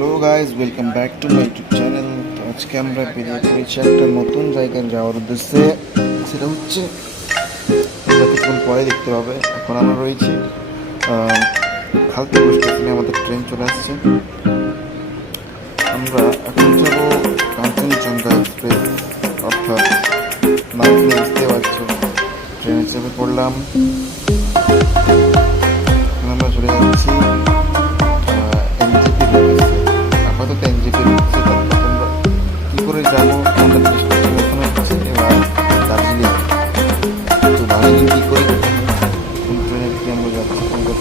Hello guys, welcome back to my YouTube channel. তো আজকে আমরা বেরিয়ে পড়েছি একটা নতুন জায়গায় যাওয়ার উদ্দেশ্যে। সেটা হচ্ছে আমরা কিছুক্ষণ পরে দেখতে পাবে। এখন আমরা রয়েছি খালতিপুর স্টেশনে, আমাদের ট্রেন চলে আসছে। আমরা এখন যাব কাঞ্চনজঙ্ঘা এক্সপ্রেস, অর্থাৎ নাম শুনে বুঝতে পারছো, ট্রেনে চেপে পড়লাম। আমরা চলে যাচ্ছি এনজেপি রয়েছে, আপাতত এনজেপি রয়েছে। তারপর তোমরা কী করে যাবো আমাদের ডেস্টিনেশন হচ্ছে এবার দার্জিলিং। তো দার্জিলিং কী করে কোন ট্রেনের কি আমরা যাচ্ছি তোমাদের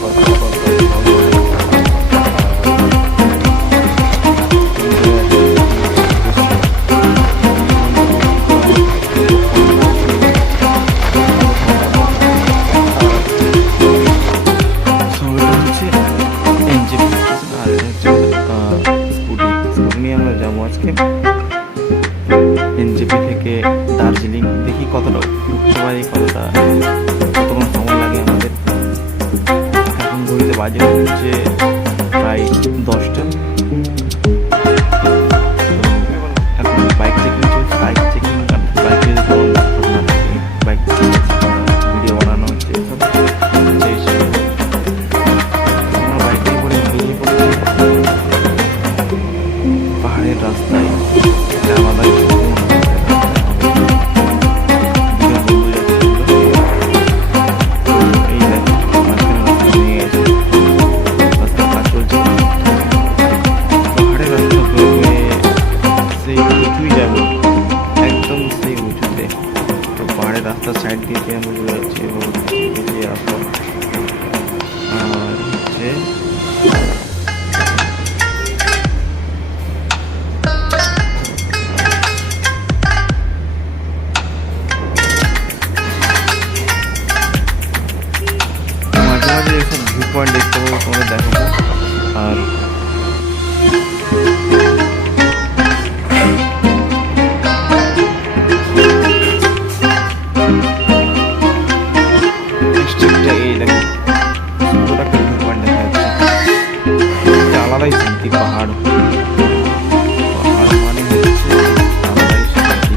আজকে এনজেপি থেকে দার্জিলিং। দেখি কতটা উঠতে পারি, কতক্ষণ সময় লাগে আমাদের। এখন ঘড়িতে বাজে হচ্ছে প্রায় 10টা। এখন বাইক চেকিং চলছে, বাইক যদি কোনো না থাকে, বাইক ভিডিও বানানো হচ্ছে, এসব আমরা বাইকে করে বেরিয়ে পড়েছি পাহাড়ের রাস্তায়। আলাদা রাস্তার সাইড দিয়ে আমরা চলে যাচ্ছি এবং আর হচ্ছে মাঝে মাঝে এসব ভিউ পয়েন্ট দেখতে পাবো, তোমাদের দেখাবো। আর আলাদাই শান্তি। পাহাড় মানে হচ্ছে আলাদাই শান্তি।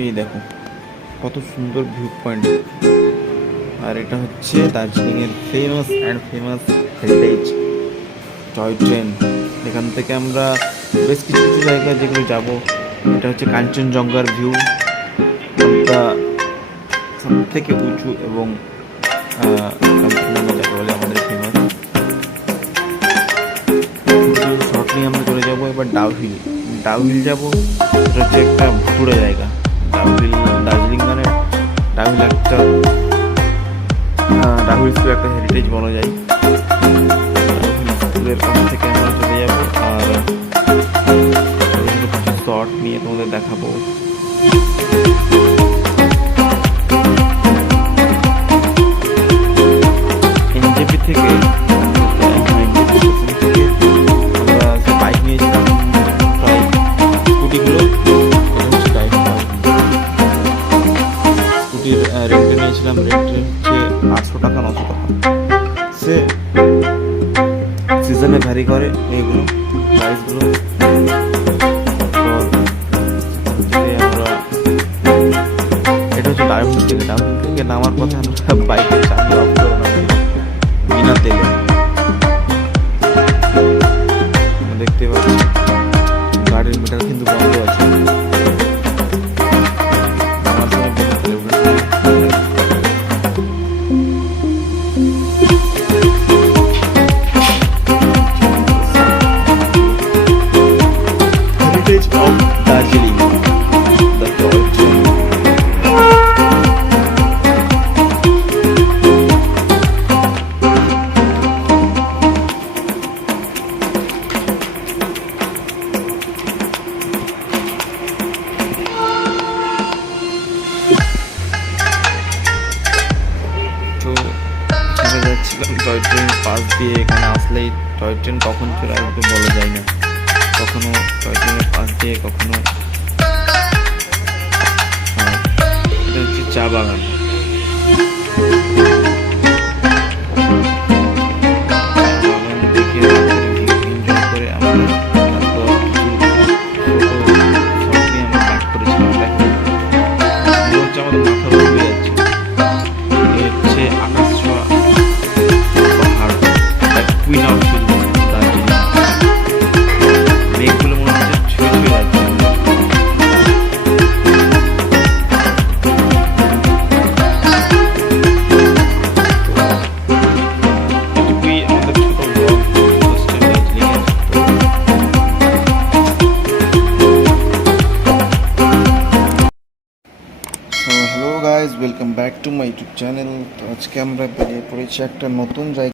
এই দেখো কত সুন্দর ভিউ পয়েন্ট। আর এটা হচ্ছে দার্জিলিংয়ের ফেমাস হেরিটেজ টয় ট্রেন। এখান থেকে আমরা বেশ কিছু কিছু জায়গায় যেগুলো যাবো। এটা হচ্ছে কাঞ্চনজঙ্ঘার ভিউ, সব থেকে উঁচু এবং কাঞ্চনজঙ্ঘা যাকে বলে আমাদের ফেমাস। শর্ট নিয়ে আমরা চলে যাবো এবার ডাউহিল যাবো। এটা হচ্ছে একটা ভুতুড়ে জায়গা। ডাউহিল দার্জিলিং মানে ডাউহিল একটা হেরিটেজ বলা যায়। স্কুলের কাছ থেকে আমরা চলে যাবো আর কিছু শর্ট নিয়ে তোমাদের দেখাবো। এনজেপি থেকে আমরা বাইক নিয়েছিলাম, প্রায় স্কুটিগুলো স্কুটির রেন্টে নিয়েছিলাম। রেন্টে হচ্ছে 800 টাকা 900 টাকা। সে সিজনে ভ্যারি করে এইগুলো প্রাইসগুলো। আমরা এটা হচ্ছে ডাউহিল থেকে নামার পথে আমরা বাইকের চাবি অফ করে নামি বিনা তেলে। দেখতে পাচ্ছি গাড়ির মিটার কিন্তু বন্ধ আছে। আমার সময় বিনা তেলে heritage of Darjeeling, the toy train। Toy ট্রেনের পাশ দিয়ে এখানে আসলেই টয় ট্রেন কখন চলে আসবে বলা যায় না, কখনো টয় ট্রেনের পাশ দিয়ে কখনো। হ্যাঁ, এটা হচ্ছে চা বাগান। বাগান দেখে এনজয় করে আমরা তারপর কিছু ছোটো শট নিয়ে আমরা ব্যাক করেছিলাম। দেখো মনে হচ্ছে আমাদের মাথা ঘুরে যাচ্ছে। এ হচ্ছে আকাশ ছোঁয়া পাহাড়, কুইন অফ দার্জিলিং। মেঘগুলো মনে হচ্ছে ছুঁয়ে ছুঁয়ে যাচ্ছে। এটুকুই আমাদের ছোট ব্লগ ফার্স্ট টাইম দার্জিলিংয়ের। Hello guys, welcome back to my YouTube channel. তো আজকে আমরা বেরিয়ে পড়েছি একটা নতুন জায়গা।